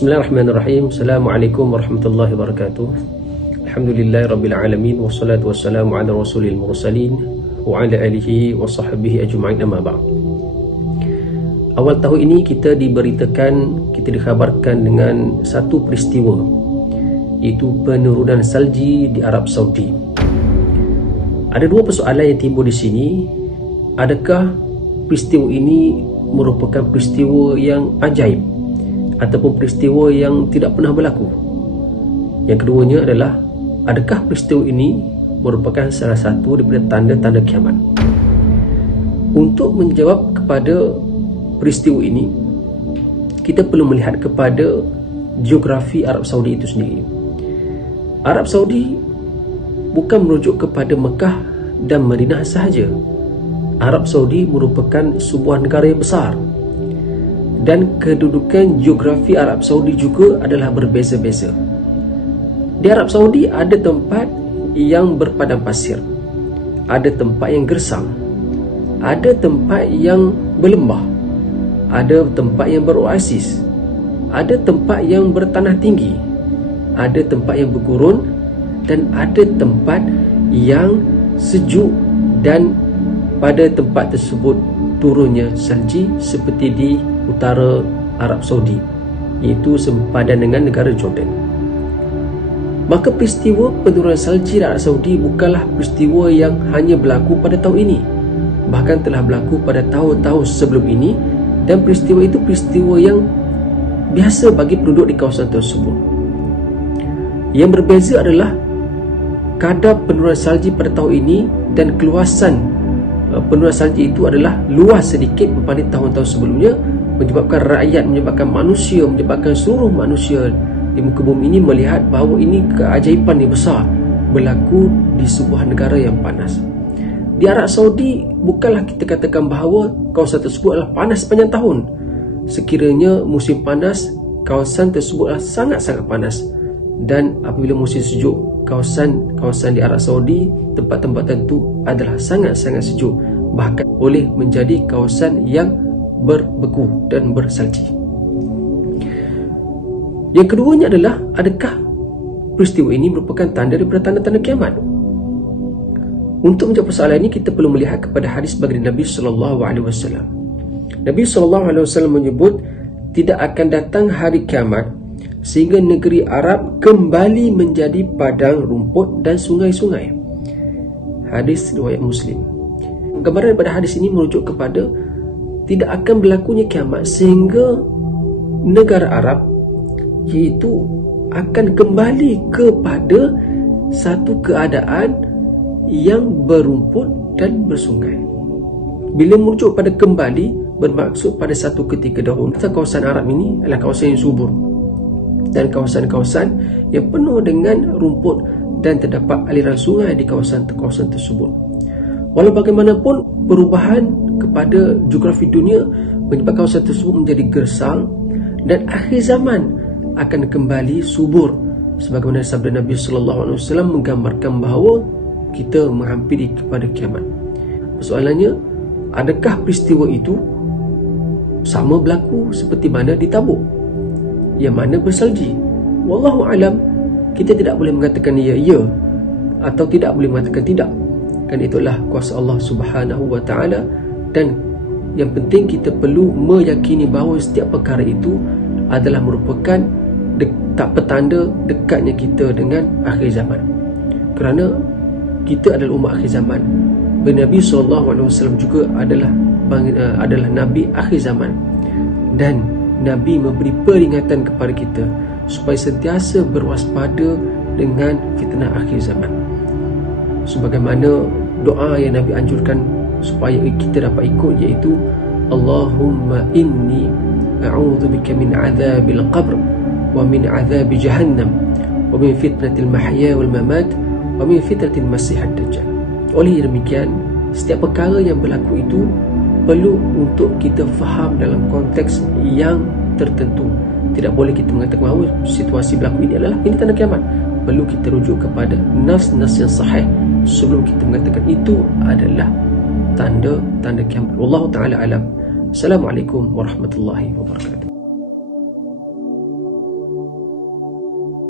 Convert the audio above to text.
Bismillahirrahmanirrahim. Assalamualaikum warahmatullahi wabarakatuh. Alhamdulillahirabbil alamin wassalatu wassalamu ala rasulil mursalin wa ala alihi wa sahbihi ajma'in, amma ba'd. Awal tahun ini kita dikhabarkan dengan satu peristiwa, iaitu penurunan salji di Arab Saudi. Ada dua persoalan yang timbul di sini. Adakah peristiwa ini merupakan peristiwa yang ajaib ataupun peristiwa yang tidak pernah berlaku? Yang keduanya adalah, adakah peristiwa ini merupakan salah satu daripada tanda-tanda kiamat? Untuk menjawab kepada peristiwa ini, kita perlu melihat kepada geografi Arab Saudi itu sendiri. Arab Saudi bukan merujuk kepada Mekah dan Madinah sahaja. Arab Saudi merupakan sebuah negara yang besar, dan kedudukan geografi Arab Saudi juga adalah berbeza-beza. Di Arab Saudi ada tempat yang berpadang pasir, ada tempat yang gersang, ada tempat yang berlembah, ada tempat yang beroasis, ada tempat yang bertanah tinggi, ada tempat yang bergurun, dan ada tempat yang sejuk, dan pada tempat tersebut turunnya salji seperti di utara Arab Saudi, iaitu sempadan dengan negara Jordan. Maka peristiwa penurunan salji di Arab Saudi bukanlah peristiwa yang hanya berlaku pada tahun ini, bahkan telah berlaku pada tahun-tahun sebelum ini, dan peristiwa itu peristiwa yang biasa bagi penduduk di kawasan tersebut. Yang berbeza adalah kadar penurunan salji pada tahun ini, dan keluasan penurunan salji itu adalah luas sedikit berbanding tahun-tahun sebelumnya, menyebabkan rakyat, menyebabkan manusia, menyebabkan seluruh manusia di muka bumi ini melihat bahawa ini keajaiban yang besar berlaku di sebuah negara yang panas. Di Arab Saudi bukanlah kita katakan bahawa kawasan tersebut adalah panas sepanjang tahun. Sekiranya musim panas, kawasan tersebut adalah sangat-sangat panas, dan apabila musim sejuk, kawasan di Arab Saudi, tempat-tempat tertentu adalah sangat-sangat sejuk, bahkan boleh menjadi kawasan yang berbeku dan bersalji. Yang keduanya adalah, adakah peristiwa ini merupakan tanda daripada tanda-tanda kiamat? Untuk menjawab persoalan ini, kita perlu melihat kepada hadis baginda Nabi SAW. Nabi SAW menyebut, tidak akan datang hari kiamat sehingga negeri Arab kembali menjadi padang rumput dan sungai-sungai. Hadis riwayat Muslim. Gambaran daripada hadis ini merujuk kepada tidak akan berlakunya kiamat sehingga negara Arab, iaitu akan kembali kepada satu keadaan yang berumput dan bersungai. Bila merujuk pada kembali, bermaksud pada satu ketika dahulu kawasan Arab ini adalah kawasan yang subur dan kawasan-kawasan yang penuh dengan rumput, dan terdapat aliran sungai di kawasan-kawasan tersebut. Walau bagaimanapun, perubahan kepada geografi dunia menyebabkan kawasan tersebut menjadi gersang, dan akhir zaman akan kembali subur, sebagaimana sabda Nabi SAW menggambarkan bahawa kita menghampiri kepada kiamat. Persoalannya, adakah peristiwa itu sama berlaku seperti mana di Tabuk, yang mana bersalji? Wallahu alam, kita tidak boleh mengatakan ya atau tidak boleh mengatakan tidak, kan itulah kuasa Allah Subhanahu wa taala. Dan yang penting, kita perlu meyakini bahawa setiap perkara itu adalah merupakan petanda dekatnya kita dengan akhir zaman, kerana kita adalah umat akhir zaman. Nabi SAW juga adalah Nabi akhir zaman, dan Nabi memberi peringatan kepada kita supaya sentiasa berwaspada dengan fitnah akhir zaman. Sebagaimana doa yang Nabi anjurkan supaya kita dapat ikut, iaitu Allahumma inni a'udzubika min azabil qabr wa min azabi jahannam wa min fitnatil mahya wal mamat wa min fitnatil masihad dajjal. Oleh demikian, setiap perkara yang berlaku itu perlu untuk kita faham dalam konteks yang tertentu. Tidak boleh kita mengatakan bahawa situasi berlaku ini tanda kiamat. Perlu kita rujuk kepada nas-nas yang sahih sebelum kita mengatakan itu adalah tanda-tanda kiamat. Wallahu ta'ala alam. Assalamualaikum warahmatullahi wabarakatuh.